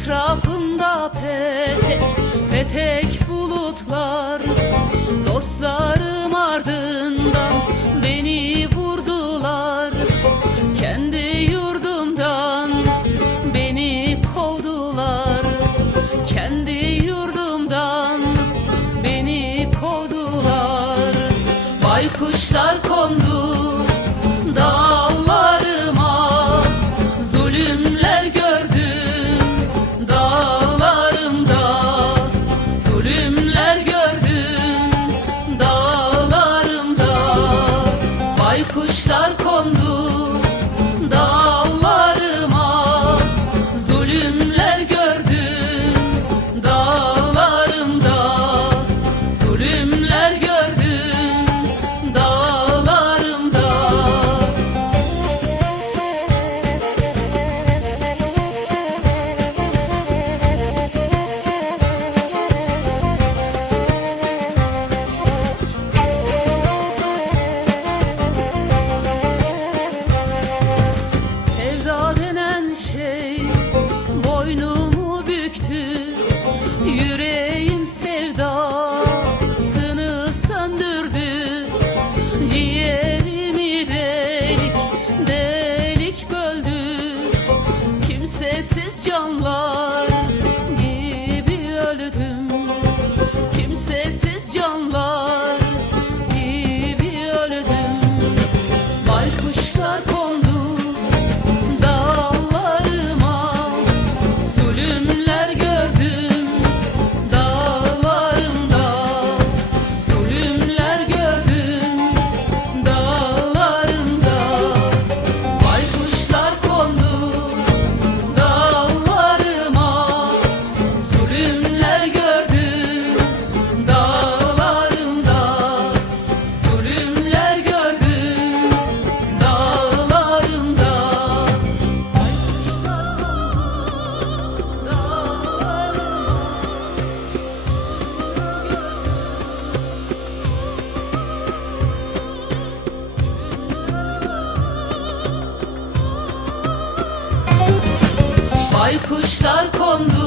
etrafında petek petek bulutlar. Dostlarım ardından beni vurdular. Kendi yurdumdan beni kovdular. Kendi yurdumdan beni kovdular. Baykuşlar kondu Zulümler gördüm dağlarımda? Baykuşlar kondu dağlarıma. Zulümler gördüm dağlarımda. Zulümler gördüm Yüreğim sevdasını söndürdü. Ciğerimi delik delik böldü. Kimsesiz canlar Baykuşlar kondu